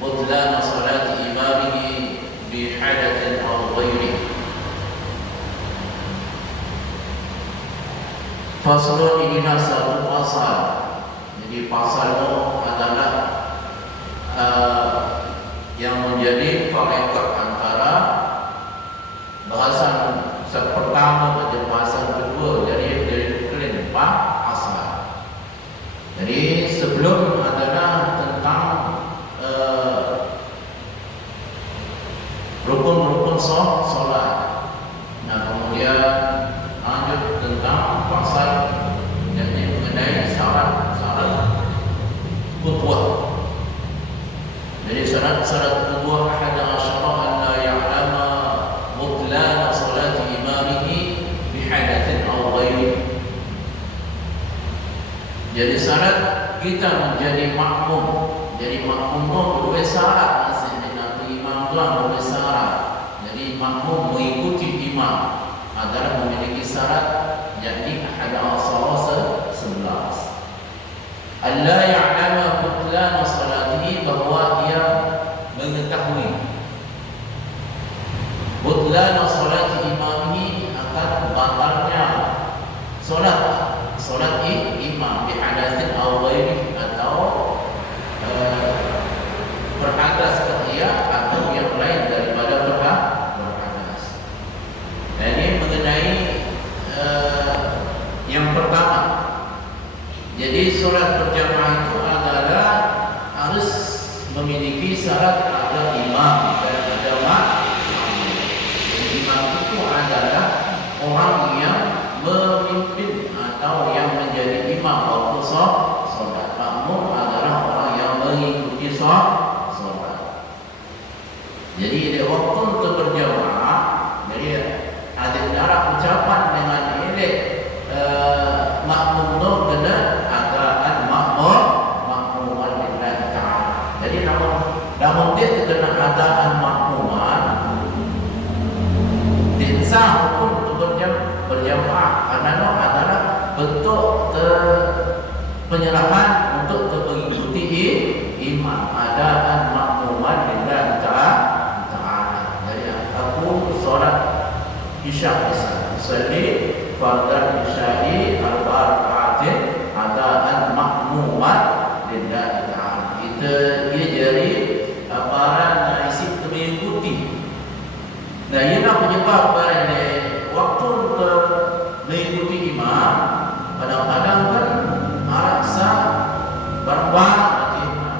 بطلان صلاة إمامه بحدث أو غيره. Faslun inilah satu pasal. Jadi pasal itu adalah yang menjadi faedah antara bahasan pertama dan bahasan kedua. Jadi dari keempat asal. Jadi sebelum adalah tentang rukun-rukun solat. Nah kemudian lanjut tentang pasal yang mengenai syarat-syarat qudwah. Jadi syarat-syarat qudwah ada asyara an la ya'lama butlan salati imamihi bihadatsin aw ghairi. Jadi syarat kita menjadi makmum. Jadi makmum itu dua syarat masih dengan imam itu dua syarat. Jadi makmum mengikuti imam adalah memiliki syarat, yakni ada asal 11. Allah ya'lamu butlan salatihi, bahwa ia mengetahui butlan salati imamihi, akan batalnya solat imam bihadatsin aw ghairi, atau berhadas dia atau yang lain daripada berhadas. Nah, ini mengenai yang pertama. Jadi solat berjamaah itu adalah harus memiliki syarat ada imam dan ada makmum. Jadi imam itu adalah orang yang memimpin atau yang menjadi imam waktu solat. Makmum adalah orang yang mengikuti solat. Jadi di waktu untuk berjamaah, jadi ada cara ucapan dengan ini makmum itu kena agaan makmuman lillahi ta'ala. Jadi namun dia kena agaan makmuman dinsah hukum untuk berjamaah, karena itu adalah bentuk penyerahan untuk mengikuti imam, agaan makmuman lillahi ta'ala. Jadi aku solat isya misalnya fardhu isya'i arba'a raka'atin adaan makmumat lillahi ta'ala. Dia jadi para isi mengikuti. Nah, ini penyebab pada waktu mengikuti imam, kadang-kadang kan merasa barang-barang baca imam.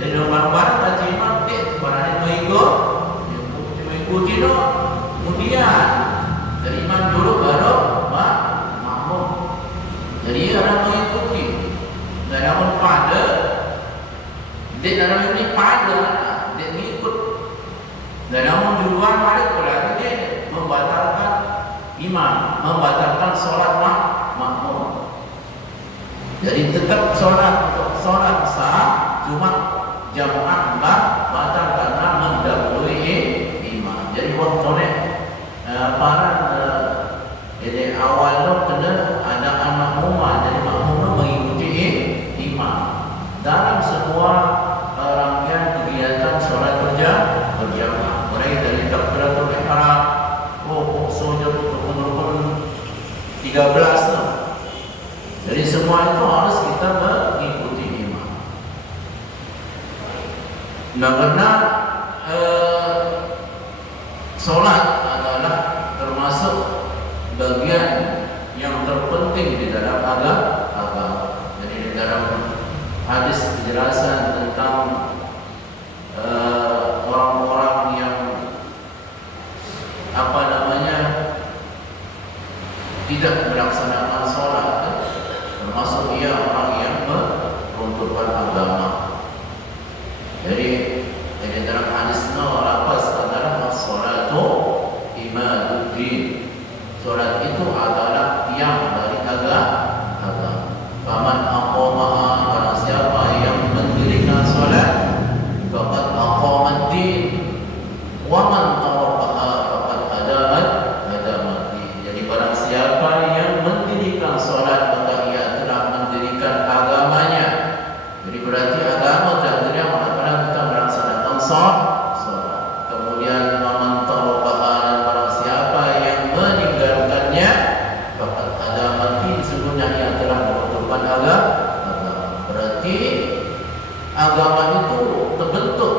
Jadi barang-barang baca imam dia barang mengikuti itu, kemudian dari imam dulu baru makmum. Jadi orang mengikuti. Dan namun pada dia dalam ini pada dia mengikut. Dan namun duluan balik berarti dia membatalkan imam, membatalkan solat makmum. Jadi tetap solat sah, cuma jamaah batal karena mendahului imam. Jadi waktunya para jadi awal kena ada makmumah, jadi makmumah mengikuti imam dalam semua rangkaian kegiatan solat berjamaah, mulai dari takbiratul ihram, rukuk, sujud, rukun 13 tu. Jadi semua itu harus kita mengikuti imam. Nah, karena solat adalah termasuk bagian yang terpenting di dalam agama. Jadi di dalam hadis penjelasan tentang orang-orang yang tidak melaksanakan solat, termasuk ia orang yang meruntuhkan agama. Jadi dalam hadis lapas adalah as-salatu imaduddin. Solat itu adalah tiang dari agama. Faman aqamaha, barang siapa yang mendirikan solat, sholat. Kemudian man tarakaha, dan barang siapa yang meninggalkannya, faqad hadama, sesungguhnya ia telah membenturkan agama. Berarti agama itu terbentuk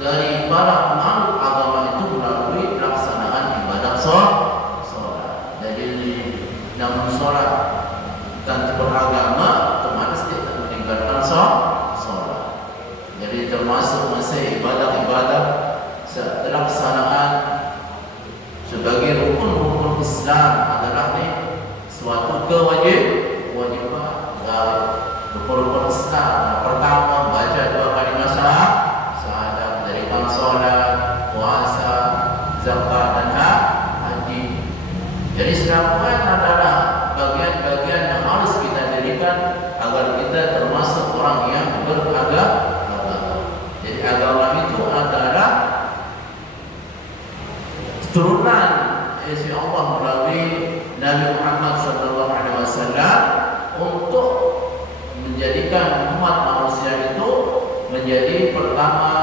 dari para penganut agama itu melalui pelaksanaan ibadah sholat. Jadi namun sholat dan beragama otomatis tidak meninggalkan sholat. Jadi termasuk masih ibadah-ibadah pelaksanaan sebagai rukun-rukun Islam adalah suatu kewajiban rukun-rukun Islam. Pertama, baca 2 kalimat syahadat, mendirikan sholat, puasa, zakat dan haji. Jadi sedangkan adalah bagian-bagian yang harus kita dirikan agar kita termasuk orang yang beragama. Jadi agama itu adalah turunan isi Allah melalui Nabi Muhammad SAW untuk menjadikan umat manusia itu menjadi pertama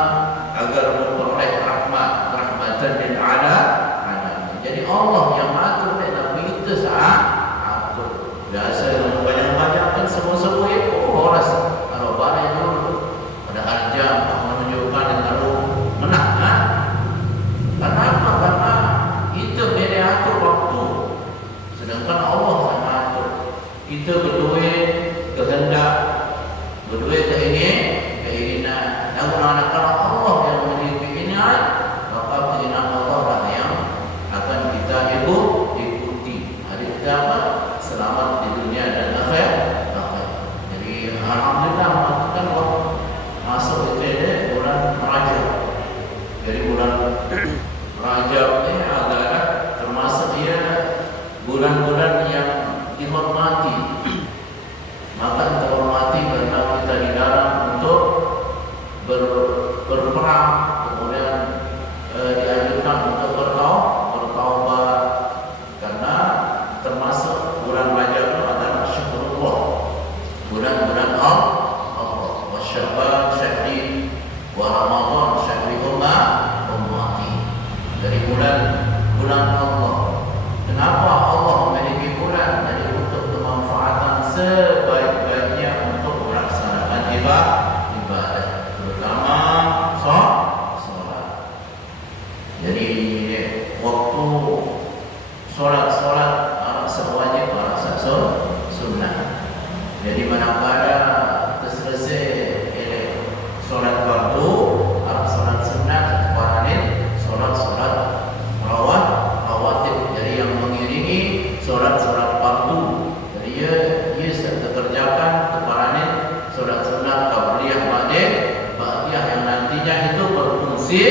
agar memperoleh rahmatan lil alamin. Jadi Allah yang mengatur, Nabi itu atur. Biasa yang banyak-banyak kan semua itu horas. Kalau banyak dulu pada harga menunjukkan yang lalu menang. Kenapa? Karena itu beda atur waktu. Sedangkan Allah sama atur. Kita berdua kehendak, berdua keinginan. Namun anak-anak Allah yang memiliki keinginan, maka keinginan Allah lah yang akan kita ikuti. Hari kita selamat di dunia dan akhirat. Jadi alhamdulillah kan masuk itu bulan Rajab. Jadi bulan Rajab ini adalah termasuk dia bulan-bulan yang dihormati. Maka terhormati karena kita dilarang untuk berperang, kemudian dianjurkan untuk bertaubat, karena termasuk bulan Rajab itu adalah syahrullah, bulan-bulan Allah. Wa Sya'ban syahri wa Ramadan syahri ummati. Dari bulan Allah. Kenapa Allah memiliki bulan? Jadi untuk kemanfaatan sebaik-baiknya untuk melaksanakan ibadah, terutama sholat. Jadi waktu sholat sewajib, sunnah. Jadi manakala terselesai sholat fardu, sholat sunnah, sholat rawatib. Jadi yang mengiringi sholat fardu. Jadi ia terkerjakan keparanin sholat sunnah, qabliyah, ba'diyah yang nantinya itu berfungsi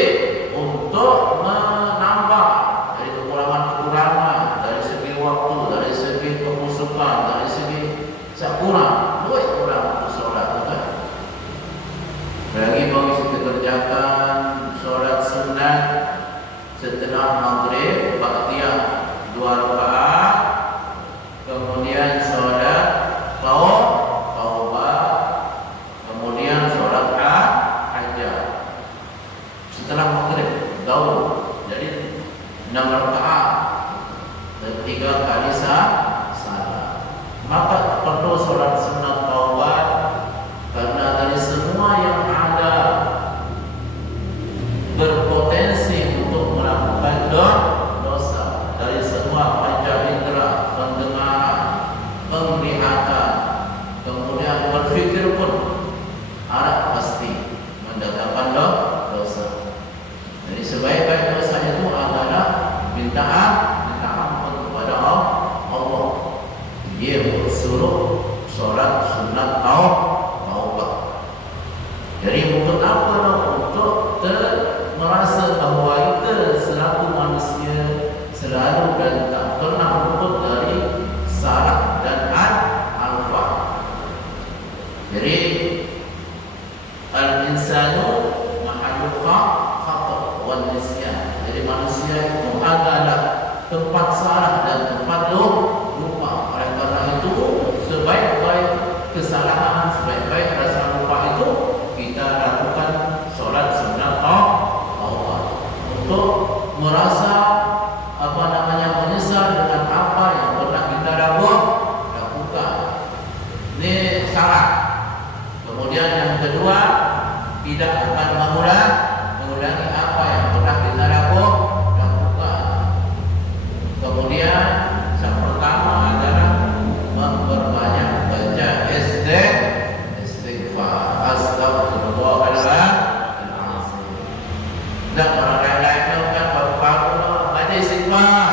untuk menambah dari kekurangan dari segi waktu, dari segi kemusukan, dari segi kurang sholat itu. Lagi mau dikerjakan sholat sunnah setelah maghrib, ba'diyah 2 rakaat, kemudian sholat taubah, kemudian sholat hajat setelah maghrib daun. Jadi 6 rakaat dan 3 kali salat. Maka perlu sholat sunnah taubat, karena dari semua yang ada berpotensi untuk melakukan dosa, dari semua panca indera, pendengaran, penglihatan, kemudian berfikir pun ada pasti mendatangkan dosa. Jadi sebaik-baik dosa itu adalah minta ampun kepada Allah. Dia suruh sholat sunnah taubat. Jadi untuk apa? Untuk merasa bahwa kita selaku manusia selalu dan tak pernah luput dari salah dan alfa. Jadi al-insanu mahallul khata' wal nisyan. Jadi manusia itu adalah tempat salah dan tempat lupa. Oleh karena itu sebaik-baik kesalahan, sebaik-baik rasa lupa itu kita lakukan sholat sunnah tidak akan mengulangi apa yang pernah kita lakukan. Kemudian yang pertama adalah memperbanyak baca istighfar. Astagfirullahaladzim. Dan orang lain-lain kan baru-baru baca istighfar.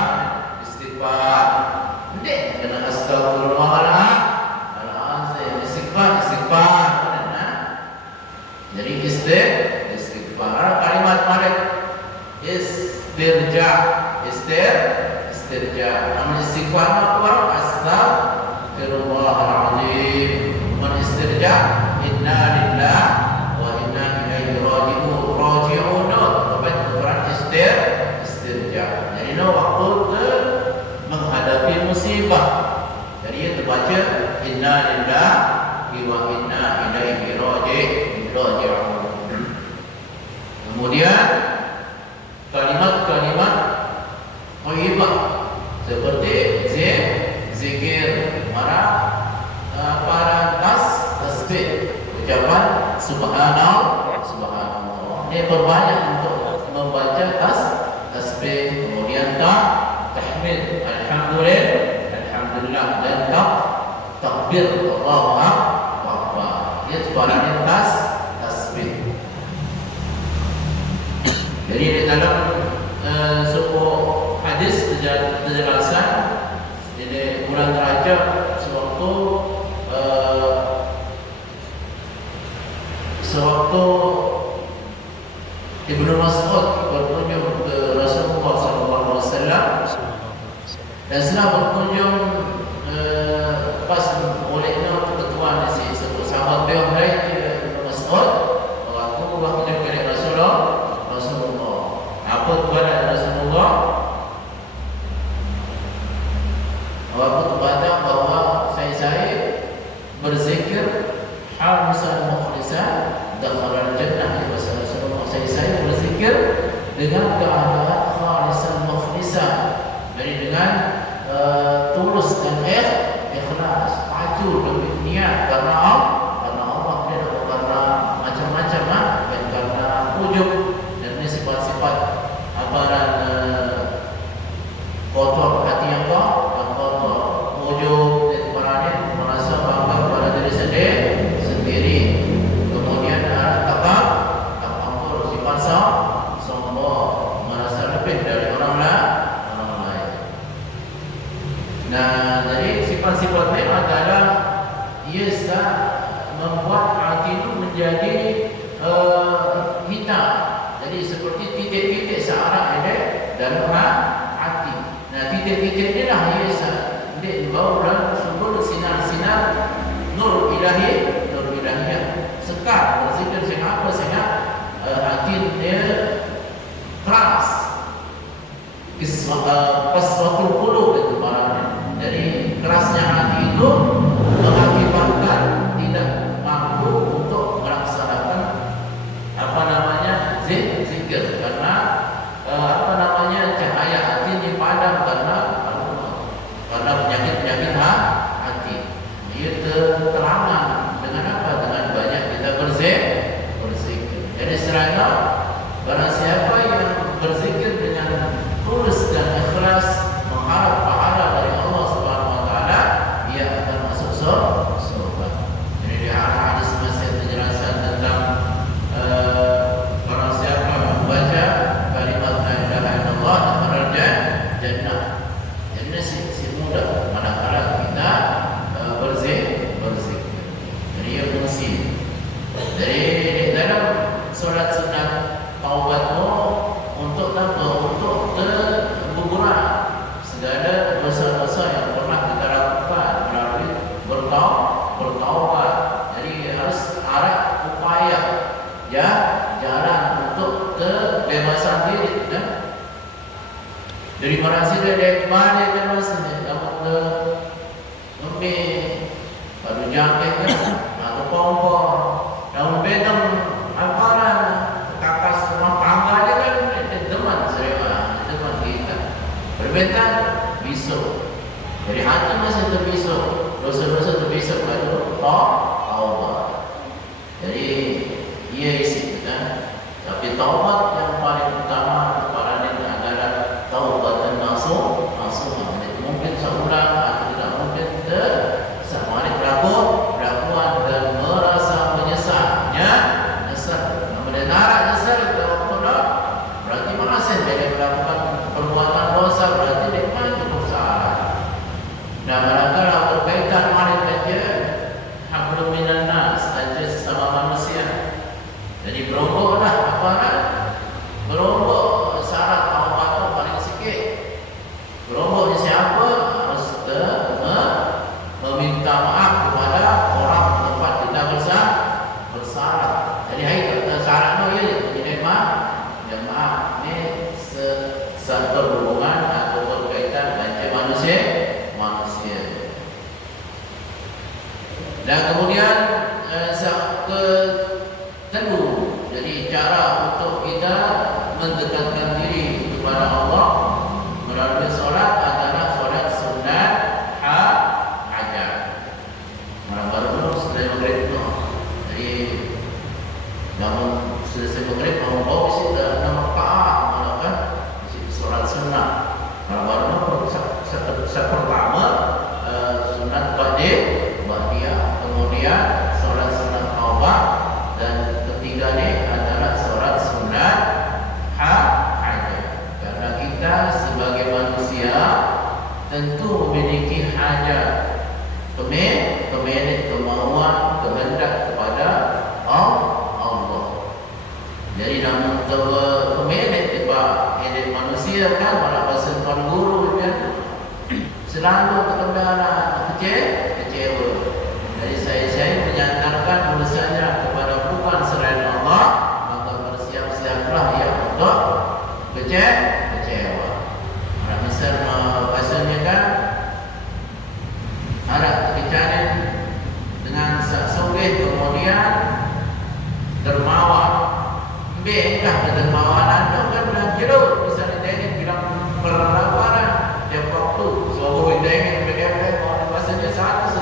Hindi, kena astagfirullahaladzim. Istighfar. Jadi istighfar kalimat malik istirja. Nama istighfar apa? Astagfirullahaladzim. Man istirja inna lillah wa inna ilaihi raji'un. Quran istirja. Jadi waktu menghadapi musibah. Jadi itu baca inna lillah wa inna ilaihi raji'un. Kemudian kalimat-kalimat thayyibah seperti zikir, para tasbih, ucapan subhanallah. Ini berbanyak untuk membaca tasbih, kemudian tahmid, alhamdulillah, dan takbir, Allahu akbar. Ini sebenarnya tasbih. Jadi di dalam sebuah hadis penjelasan di bulan Rajab sewaktu Ibnu Mas'ud berkunjung ke Rasulullah SAW, dan setelah berkunjung pas olehnya kebetulan si sahabat beliau Ibnu Mas'ud waktu berkunjung ke Rasulullah. Apa kepada Rasulullah? Waktu kepada bahwa saya berzikir hamisan mukhlisan dakhala al-jannah. Rasulullah saya berzikir dengan keadaan khalisan mukhlisan, jadi dengan tulus dan ikhlas, maju demi niat karena Allah, tidak karena macam-macam, bukan karena ujub. Dan ini sifat-sifat amaran kotor hati yang kotor, ujub, dan merasa bangga pada diri sendiri. Kemudian takabur, sifat sombong, merasa lebih dari orang lain. Nah, jadi sifat-sifat ini adalah ia membuat hati itu menjadi hitam. Jadi seperti titik-titik searah ini dalam hati. Nah, titik-titik inilah ia dibawa dalam sumber sinar-sinar nur ilahiyah. Sekat berzikir sehingga hati dia keras. Qaswatul qulub itu barangnya. Jadi kerasnya hati itu mengakibatkan tidak mampu untuk melaksanakan zikir, karena cahaya hati ini padam karena penyakit hati. Ia terangan dengan apa? Dengan banyak kita berzikir. Jadi serana barang siapa yang berzikir dengan tulus dan ikhlas, mengharap pahala dari Allah Subhanahu wa taala, ia akan masuk surga. Jadi di hadis masih penjelasan tentang barang siapa membaca kalimat la ilaha illallah dakhala jannah. Jadi si mudah manakala kita berzikir. Jadi ia fungsi. Jadi di dalam solat sunat taubatmu untuk bergugurah segala dosa-dosa yang pernah kita lakukan melalui bertaubat. Jadi harus arah upaya jalan untuk kebebasan diri. Dari mana sih dari mana kebebasan? Kamu lebih baru jangkit atau kompor, daun bedeng aparan kakas rumah tangga dia kan teman kita berbentan bisu. Dari hati masih terbisu, dosa-dosa terbisu baru taubat. Jadi dia isi kan. Tapi taubat yang paling utama kepada ini adalah taubat nasuh. Mungkin seorang atau tidak mungkin sehari kelakuan dan merasa menyesalnya. Mendengar nyesal itu berarti masih dia melakukan perbuatan dosa, berarti dia masih bersalah. Nah, barangkali berkaitan mari saja hablum minan nas, saja sesama manusia. Jadi beromboklah aparat, berombok syarat taubat itu paling sikit. Berombok siapa harus meminta maaf kepada orang tempat kita bersalah. Jadi hai syarat itu ya, maaf ni satu hubungan atau berkaitan dengan manusia. Dan kemudian kedua, jadi cara untuk kita mendekatkan diri kepada Allah melalui solat adalah solat sunat hajat. Baru setelah maghrib tu, jadi bangun selesai maghrib bangun bau mesti ada rakaat, kan? Mesti solat sunat. Baru pertama sunat ba'diyah, kemudian solat sunat taubat, dan ketiga ni adalah solat sunat hajat. Karena kita sebagai manusia tentu memiliki hajat, kemauan, kehendak kepada Allah. Jadi namun kemenet ini manusia kan, malah bahasa tuan guru kan, selalu ketemu anak kecewa. Jadi saya menyandarkan urusannya kepada bukan selain Allah, maka bersiap-siaplah ya untuk kecewa. Nah, misal bahasanya kan ada kebicaraan dengan sesungguh kemudian dermawan. Bekah kedermawanan itu kan bilang jeruk. Misalnya dia ingin bilang perlawanan dia waktu suruh dia ingin berkata bahasanya 100.000,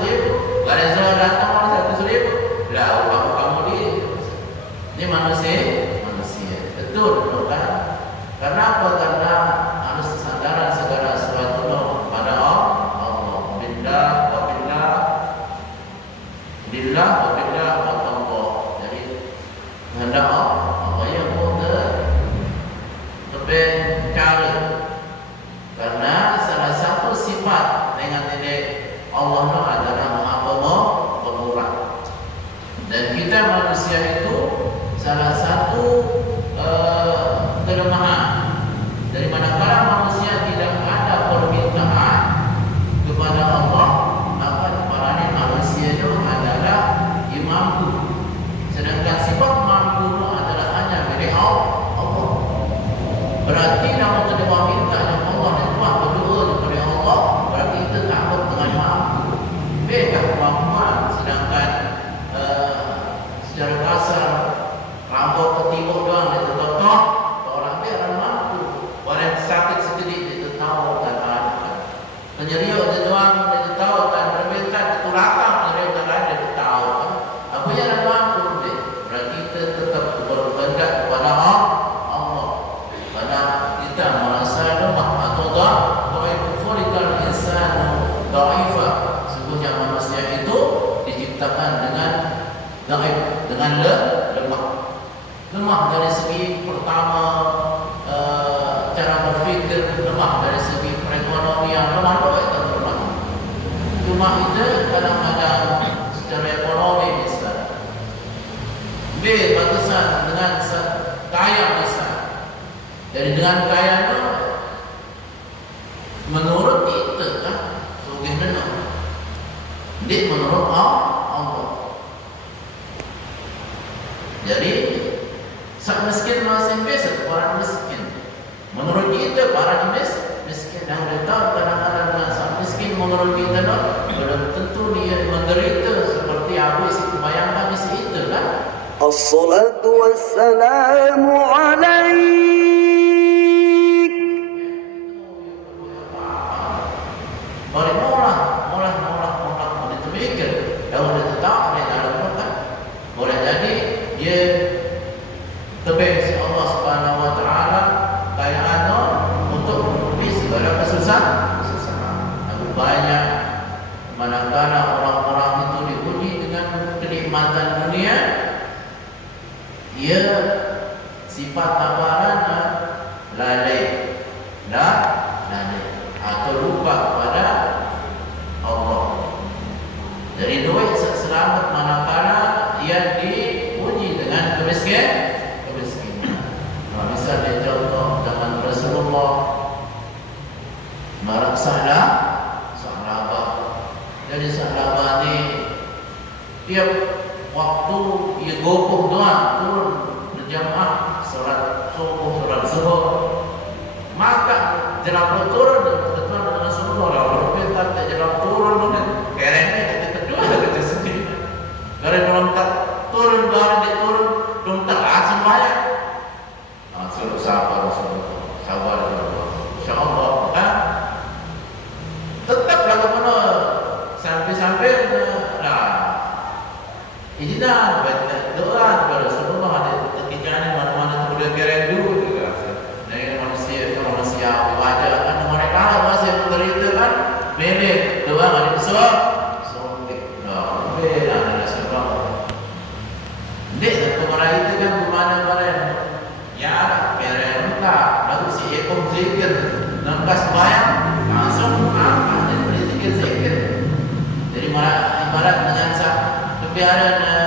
Reza datang 100.000 lah, kamu ini manusia betul kan? Kenapa? Karena harus kesadaran segala sesuatu pada Allah. Billah wa Allah. Jadi kehendak Allah yang lebih cari. Karena salah satu sifat dengan ini Allah adalah Maha Pemurah. Dan kita manusia itu salah satu kelemahan. Dari manakala manusia tidak ada permintaan kepada Allah, maka keparane manusia itu adalah mampu. Sedangkan sifat mampu itu adalah hanya milik Allah. Berarti namun kita minta dengan Allah dan Tuhan berdoa kepada Allah, berarti kita takut dengan mampu. Beda kemampuan. Sedangkan secara kasar rambut ketimbuk doang dia tertotok, orang dia orang mampu. Orang sakit sedikit dia tahu dan ada. Penyeriuk dia doang dia tahu dan berbeda ketulakan penyeriuk dan lain dia tahu. Apa yang orang mampu dia? Berarti kita tetap berkehendak kepada Allah. Karena kita merasa lemah atau dhaiful insanu dhaifa. Sesungguhnya manusia itu diciptakan dengan dhaif, dengan lemah. Lemah dari segi pertama cara berfikir, lemah dari segi perekonomian, lemah. Lemah itu kadang-kadang secara ekonomi misalnya. B. Batasan dengan kaya misalnya. Jadi dengan kaya itu menurut kita kan sugih benar. Dia menurut Allah. Jadi sak miskin masih biasa orang miskin. Menurut kita para miskin yang kita kadang-kadang dengan sak miskin menurut kita belum tentu dia menderita seperti apa isi bayangkan isi itu kan. As-salatu wassalamu alaik. Boleh molah itu mikir. Kalau dia tak ada dalam kan boleh jadi dia Tapi si Allah Subhanahu wa taala kaya ano untuk menutupi segala kesusahan. Aku banyak manakala orang-orang itu diuji dengan kenikmatan dunia, ia sifat aparannya lalai, lalai atau lupa kepada Allah. Dari duit selamat manakala ia diuji dengan kemiskinan. Misalnya contoh zaman Rasulullah meraksana sahabat. Jadi sahabat ni tiap waktu ia gopoh doa turun berjamaah solat subuh, solat zuhur. Maka jelap turun ketentuan Rasulullah. Kalau kita tak jelap turun ni, kerana kita kedua kita sendiri. Kalau belum tak turun, baru dia turun, belum tak asal bayar. Suruh sabar Rasulullah, sabar InsyaAllah kan? Tetaplah kepada sampai-sampai izinlah baca doa kepada Rasulullah. Ada ketika ni mana-mana tu boleh keren dulu juga. Dengan manusia wajah kan mereka masih menderita kan, milih doa hari besar sontek ada sebab ni kemarin itu kan kemana-mana ya keren tak lalu si ekor zikir nampak bayang langsung angkat dan beri zikir. Jadi ibarat dengan kebiasaan